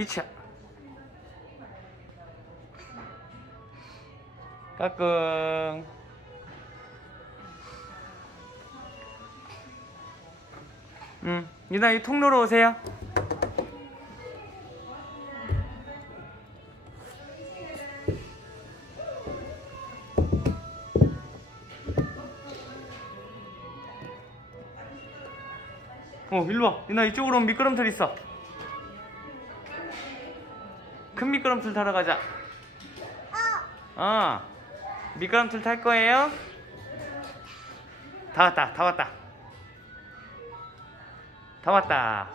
이차. 까꿍. 유나 이 통로로 오세요. 일로와. 유나 이쪽으로 오면 미끄럼틀 있어. 큰 미끄럼틀 타러 가자. 미끄럼틀 탈 거예요? 다 왔다, 다 왔다. 다 왔다.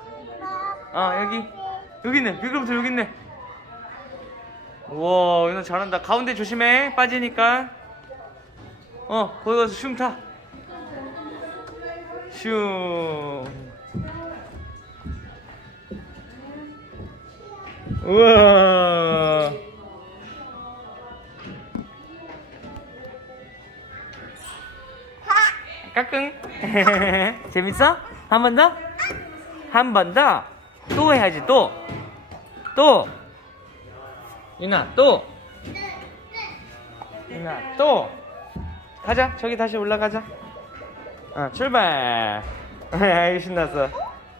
여기 있네. 미끄럼틀 여기 있네. 우와, 유나 잘한다. 가운데 조심해. 빠지니까. 거기 가서 슝 타. 슝. 우와. 까꿍. 재밌어? 한 번 더? 한 번 더? 또 해야지. 또 유나 또 유나 또 가자. 저기 다시 올라가자. 출발. 아이고 신났어.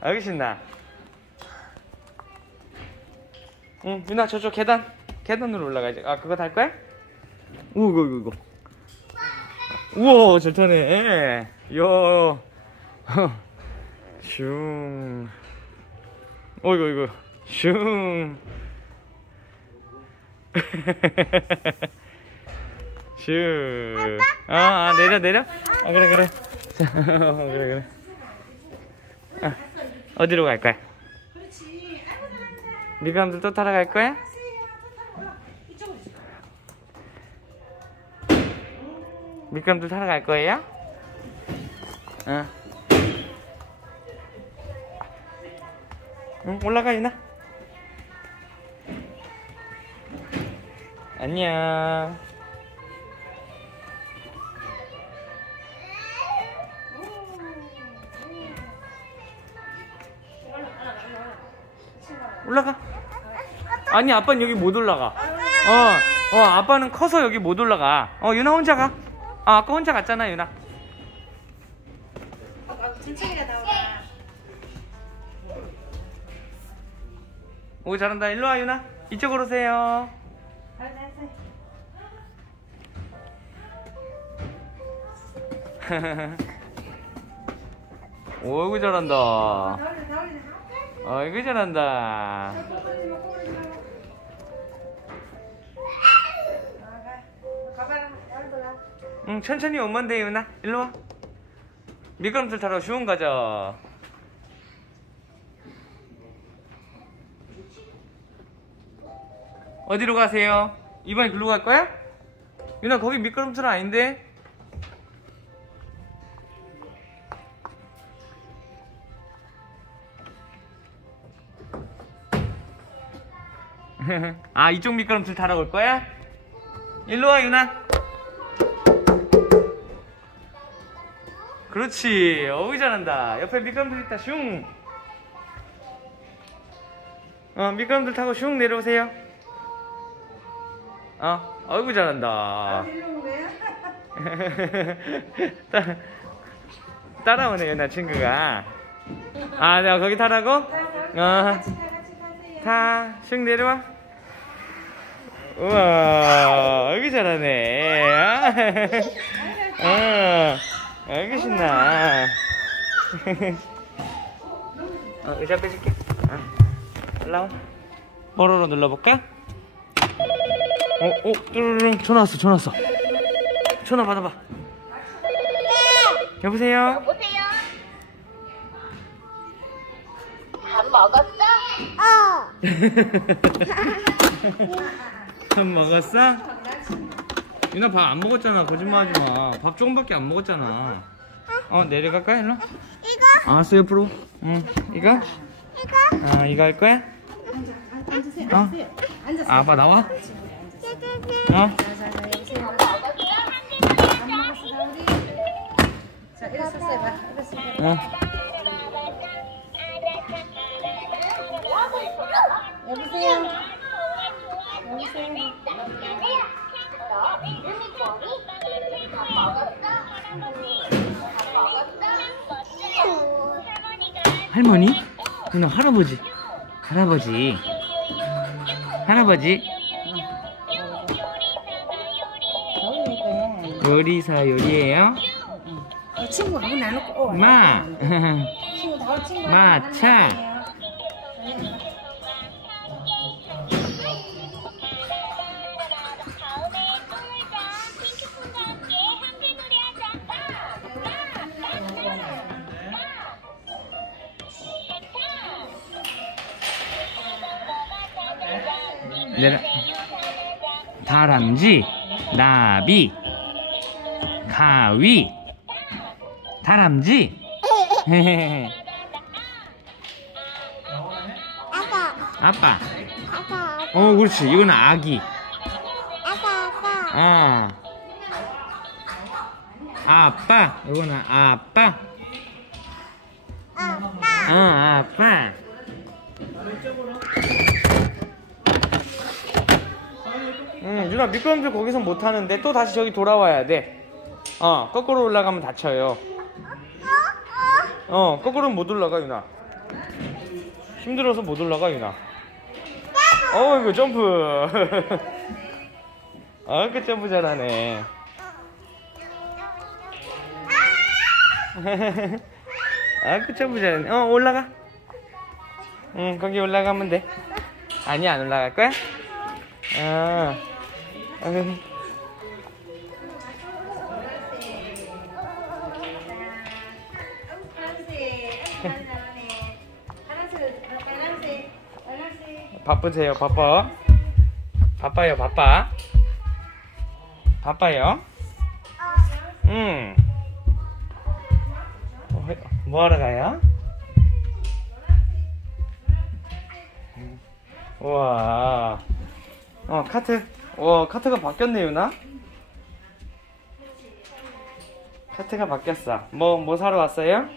아이고 신나. 유나 저쪽 계단으로 올라가야지. 그거 탈 거야? 이거. 우와, 잘 타네. 요. 슝. 이거. 슝. 슝. 내려. 그래. 그래. 어디로 갈 거야? 미끄럼틀 또 타러 갈 거야? 미끄럼틀 타러 갈 거예요? 올라가 유나. 안녕. 올라가. 아니, 아빠는 여기 못 올라가. 아빠는 커서 여기 못 올라가. 유나 혼자 가. 아까 혼자 갔잖아, 유나. 천천히 가다 와. 오, 잘한다. 일로 와, 유나. 이쪽으로 오세요. 오이구 잘한다. 어이구 잘한다. 천천히 오면 돼, 유나. 일로 와. 미끄럼틀 타러 슝 가자. 어디로 가세요? 이번에 글로 갈 거야? 유나 거기 미끄럼틀 아닌데? 이쪽 미끄럼틀 타러 올 거야? 일로 와, 유나. 그렇지. 어우 잘한다. 옆에 미끄럼틀 있다. 슝. 미끄럼틀 타고 슝 내려오세요. 어이구 잘한다. 따라오네 유나 친구가. 내가 거기 타라고? 타. 슝 내려와. 우와, 어이구 잘하네. 아이고 신나. 의자 빼줄게. 올라와. 뽀로로 눌러볼까? 뚜루룽. 전화 왔어. 전화 받아봐. 여보세요? 밥 먹었어? 밥 먹었어? 유나 밥 안 먹었잖아. 거짓말하지 마. 밥 조금밖에 안 먹었잖아. 내려갈까? 일로? 이거? 알았어, 옆으로. 이거? 이거? 이거 할 거야? 앉으세요. 앉으세요. 아빠 나와? 자, 일어섰어요. 봐. 일어섰어요. 여보세요. 여보세요. 할머니? 누나 할아버지. 할아버지. 할아버지. 요리사 요리예요? 친구하고 나누고. 마. 친구 다 친구. 마차. 다람쥐, 나비, 가위, 다람쥐. 아빠. 그렇지. 이거는 아기. 아빠. 이거는 아빠. 아빠. 누나 미끄럼틀 거기서 못하는데 또 다시 저기 돌아와야 돼. 거꾸로 올라가면 다쳐요. 거꾸로는 못 올라가 유나. 힘들어서 못 올라가 유나. 이거 점프. 그 점프 잘하네. 그 점프 잘하네. 올라가. 거기 올라가면 돼. 아니 안 올라갈 거야? 바쁘세요? 바빠요. 바빠요? 뭐 하러 가요? 우와. 카트. 카트가 바뀌었네, 유나. 카트가 바뀌었어. 뭐 사러 왔어요?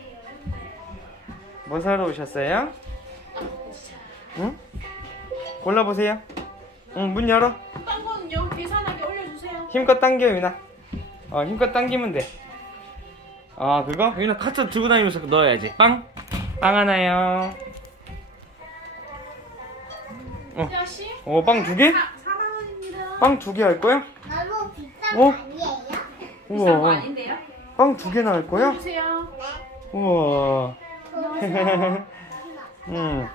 뭐 사러 오셨어요? 응? 골라보세요. 문 열어. 딴 거는요? 계산하게 올려주세요. 힘껏 당겨, 유나. 힘껏 당기면 돼. 그거? 유나 카트 들고 다니면서 넣어야지. 빵 하나요. 씨? 빵 2개? 4만원입니다. 빵 2개 할 거야? 너무 비싼 거 아니에요? 비싼 거 아닌데요? 빵 2개나 할 거야? 주세요. 우와.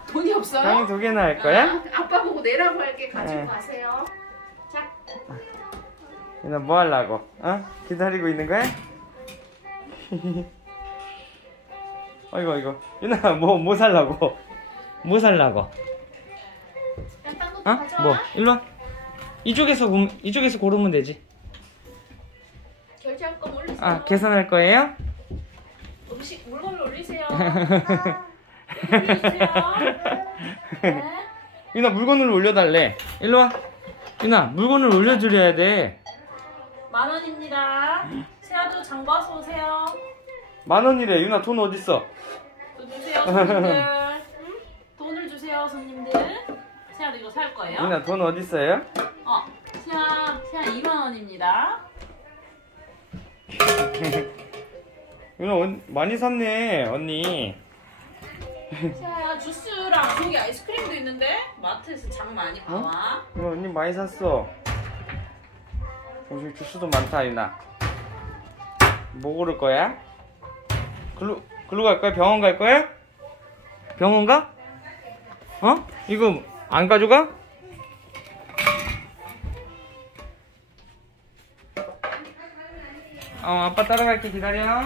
돈이 없어요? 빵 2개나 할 거야? 아빠 보고 내라고 할게. 가지고 가세요. 자. 유나 뭐 하려고? 기다리고 있는 거야? 아이고. 유나 뭐 살라고? 뭐 살라고? 뭐? 일로 와. 이쪽에서 고르면 되지. 결제할 거 올리세요. 계산할 거예요? 물건을 올리세요. 올려주세요. 네. 유나 물건을 올려달래. 일로 와. 유나 물건을 올려드려야 돼. 10,000원입니다. 세아도 장 봐서 오세요. 10,000원이래. 유나 돈 어딨어? 또 주세요, 손님들. 돈을 주세요, 손님들. 세아도 이거 살 거예요? 유나 돈 어딨어요? 세아 2만원입니다. 유나 많이 샀네 언니. 세아야 주스랑 저기 아이스크림도 있는데 마트에서 장 많이 봐와. 유나 언니 많이 샀어. 저기 주스도 많다 유나. 뭐 고를 거야? 글로 갈 거야? 병원 갈 거야? 병원 가? 이거 안 가져가? 아빠 따라갈게. 기다려.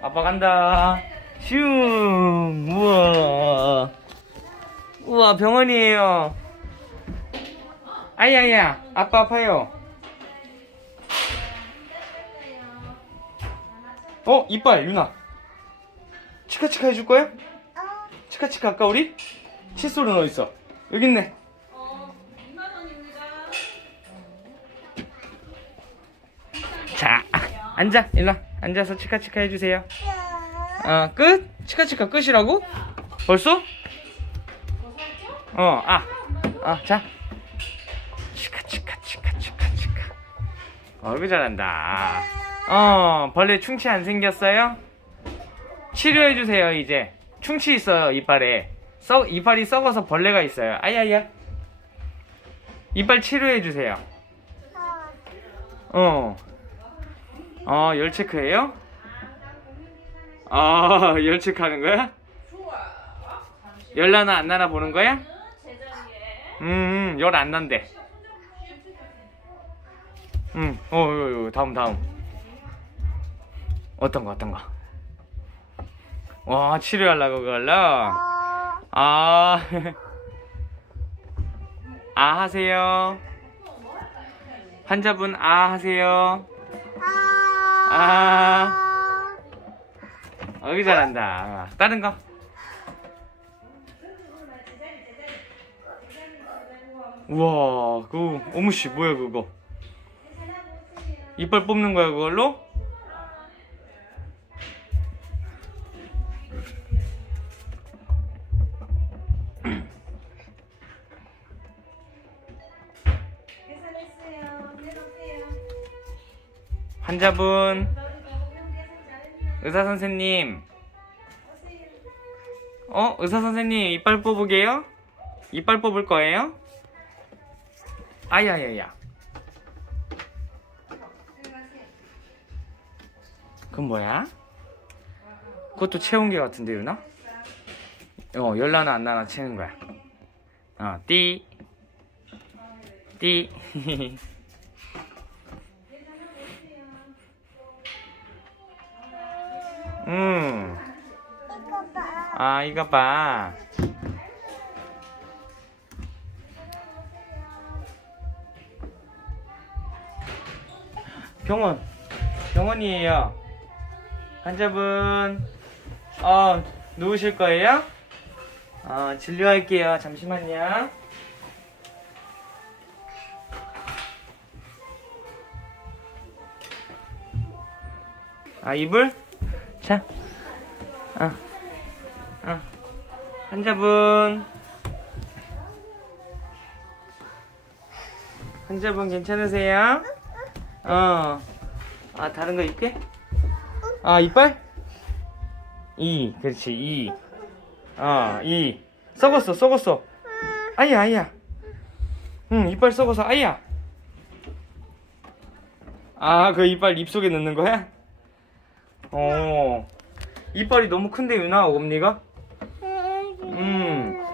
아빠 간다. 슝. 우와 병원이에요. 아야야 아빠 아파요. 이빨 유나. 치카치카 해줄 거야? 치카치카 할까 우리? 칫솔은 어딨어? 여기 있네. 2만원입니다. 자 앉아. 일로 와. 앉아서 치카치카 해주세요. 끝? 치카치카 끝이라고? 벌써? 자. 치카. 어이구 잘한다. 벌레 충치 안 생겼어요? 치료해주세요 이제. 충치 있어요 이빨에. 이빨이 썩어서 벌레가 있어요. 아야야. 이빨 치료해주세요. 열 체크해요? 열 체크하는 거야? 열 나나 안 나나 보는 거야? 열 안 난대. 다음. 어떤 거? 와, 치료하려고 그걸로? 하세요. 환자분, 하세요. 어이, 잘한다. 다른 거? 우와, 그거, 어머씨, 뭐야, 그거? 이빨 뽑는 거야, 그걸로? 환자분, 의사선생님. 의사선생님, 이빨 뽑으게요? 이빨 뽑을 거예요? 아야야야. 그건 뭐야? 그것도 채운 게 같은데, 유나? 열나나 안 나나 채운 거야. 띠. 이거 봐. 병원이에요. 환자분, 누우실 거예요? 진료할게요. 잠시만요. 이불? 자. 환자분 괜찮으세요? 다른 거 입게? 이빨? 그렇지, 썩었어. 아야. 이빨 썩어서, 아야. 그 이빨 입속에 넣는 거야? 이빨이 너무 큰데, 유나, 어금니가?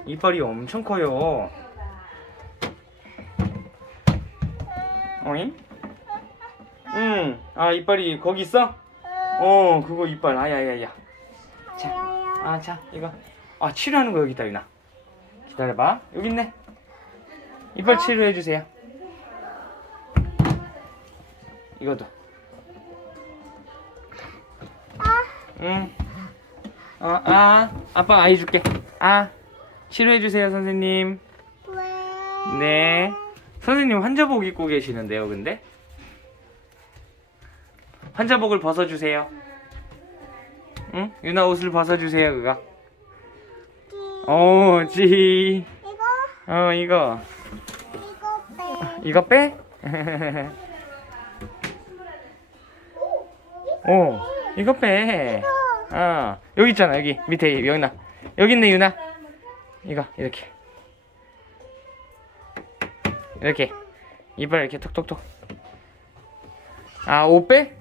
이빨이 엄청 커요. 어잉? 이빨이 거기 있어? 그거 이빨. 아야야야. 자, 이거. 치료하는 거 여기 있다, 유나. 기다려봐. 여기 있네. 이빨 치료해주세요. 이것도. 아빠가 아이 줄게. 치료해주세요, 선생님. 네. 선생님 환자복 입고 계시는데요, 근데? 환자복을 벗어주세요. 응? 유나 옷을 벗어주세요, 그거. 지. 이거. 이거 빼? 이거 빼. 여기 있잖아, 여기. 밑에, 유나. 여기 있네, 유나. 이거, 이렇게. 이빨 이렇게 톡톡톡. 옷 빼?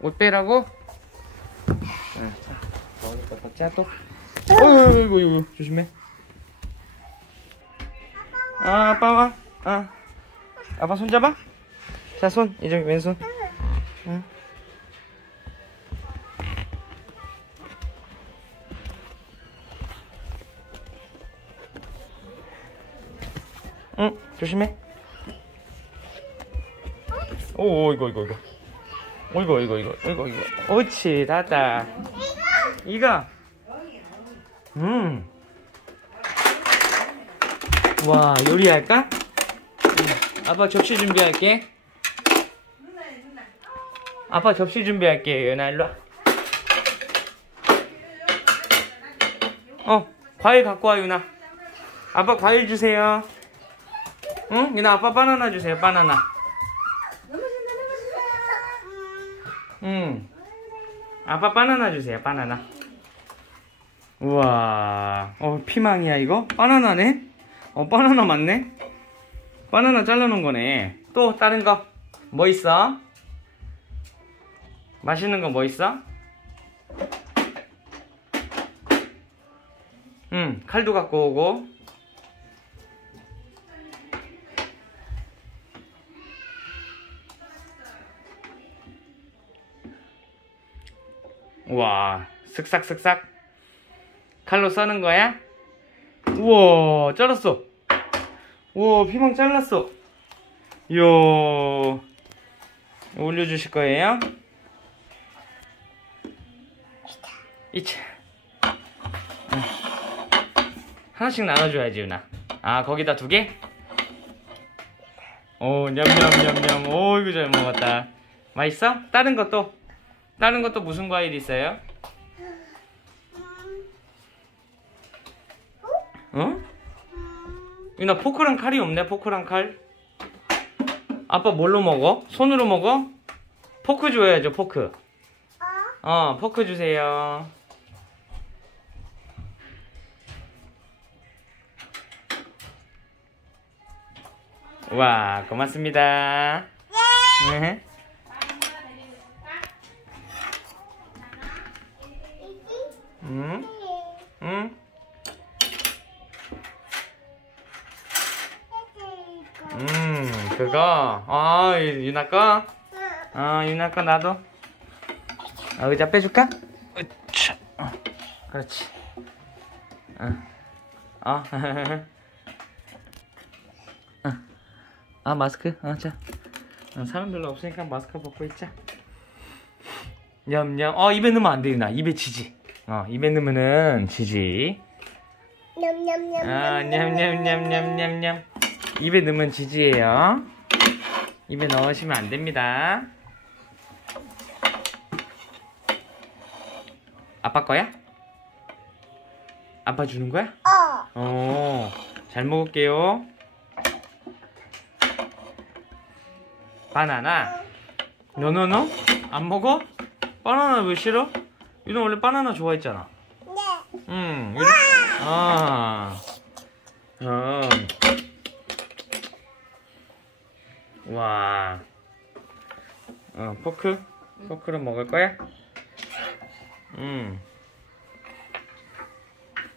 옷 빼라고? 자, 더우니까 벗자 또. 어이구, 조심해. 아빠 와. 아빠 손 잡아. 자, 손. 이제 왼손. 조심해. 이거. 옳지, 닫다. 이거. 와, 요리할까? 아빠 접시 준비할게. 아빠 접시 준비할게. 연아, 일로 와. 과일 갖고 와, 유나. 아빠 과일 주세요. 응? 유나 아빠 바나나 주세요. 바나나. 응. 아빠 바나나 주세요. 바나나. 우와. 피망이야 이거? 바나나네? 바나나 맞네? 바나나 잘라놓은 거네. 또 다른 거 뭐 있어? 맛있는 거 뭐 있어? 칼도 갖고 오고. 우와, 슥싹슥싹 칼로 써는 거야? 우와, 잘랐어. 우와, 피망 잘랐어. 이야, 올려주실 거예요? 이차. 하나씩 나눠줘야지, 유나. 아, 거기다 2개? 오, 냠냠냠냠. 오, 이거 잘 먹었다. 맛있어? 다른 것도 무슨 과일 있어요? 어? 유나, 포크랑 칼이 없네, 포크랑 칼. 아빠 뭘로 먹어? 손으로 먹어? 포크 줘야죠, 포크. 포크 주세요. 와, 고맙습니다. 네. 그거. 유나 거? 유나 거 나도. 의자 빼줄까? 으차. 그렇지. 마스크? 자. 사람 별로 없으니까 마스크 벗고 있자. 냠냠. 입에 넣으면 안 돼, 유나. 입에 지지. 입에 넣으면은 지지. 냠냠냠냠냠냠냠. 입에 넣으면 지지예요. 입에 넣으시면 안 됩니다. 아빠 거야? 아빠 주는 거야? 잘 먹을게요. 바나나. 너너너? 안 먹어? 바나나 왜 싫어? 유나 원래 바나나 좋아했잖아. 네. 와. 포크? 포크로 먹을 거야?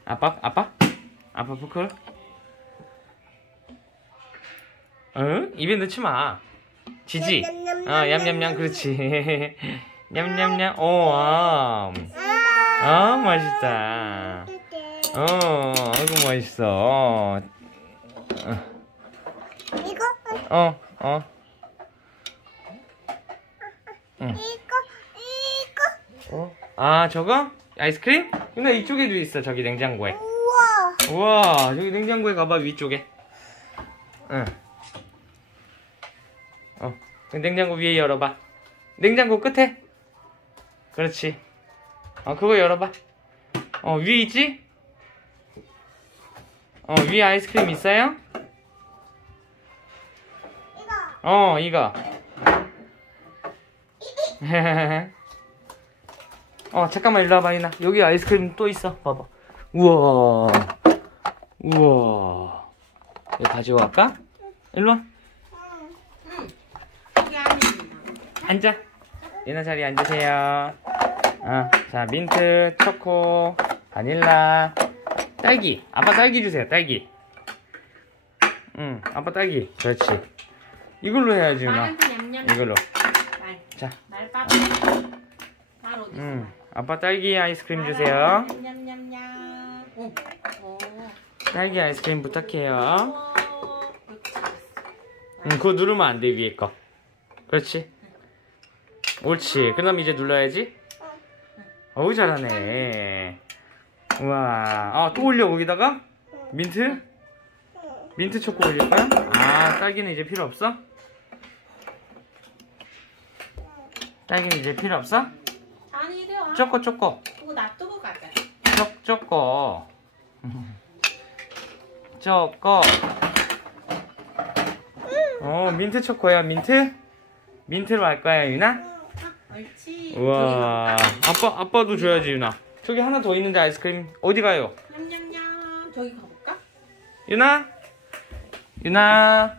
아빠? 아빠 포크? 입에 넣지 마. 지지? 냠냠냠, 그렇지. 냠냠냠. 맛있다. 아이고, 맛있어. 이거? 이거? 저거? 아이스크림? 근데 이쪽에도 있어, 저기 냉장고에. 우와, 저기 냉장고에 가봐, 위쪽에. 냉장고 위에 열어봐. 냉장고 끝에. 그렇지. 그거 열어봐. 위에 있지? 위에 아이스크림 있어요? 이거. 잠깐만 일로 와봐, 이나. 여기 아이스크림 또 있어. 봐봐. 우와. 이거 가져갈까? 일로 와. 앉아. 이나 자리에 앉으세요. 자, 민트, 초코, 바닐라, 딸기. 아빠 딸기 주세요, 딸기. 아빠 딸기. 그렇지. 이걸로 해야지, 누나. 이걸로. 자. 아빠 딸기 아이스크림 주세요. 딸기 아이스크림 부탁해요. 그거 누르면 안 돼, 위에 거. 그렇지. 옳지. 그 다음 이제 눌러야지. 어우, 잘하네. 우와. 또 올려, 거기다가? 민트? 민트 초코 올릴 거야? 딸기는 이제 필요 없어? 딸기는 이제 필요 없어? 아니, 이래요. 초코. 그거 놔두고 가자. 초코. 초코. 민트 초코야, 민트? 민트로 할 거야, 유나? 옳지. 우와. 아빠도 줘야지, 유나. 저기 하나 더 있는데, 아이스크림. 어디 가요? 냠냠냠. 저기 가볼까? 유나? 유나?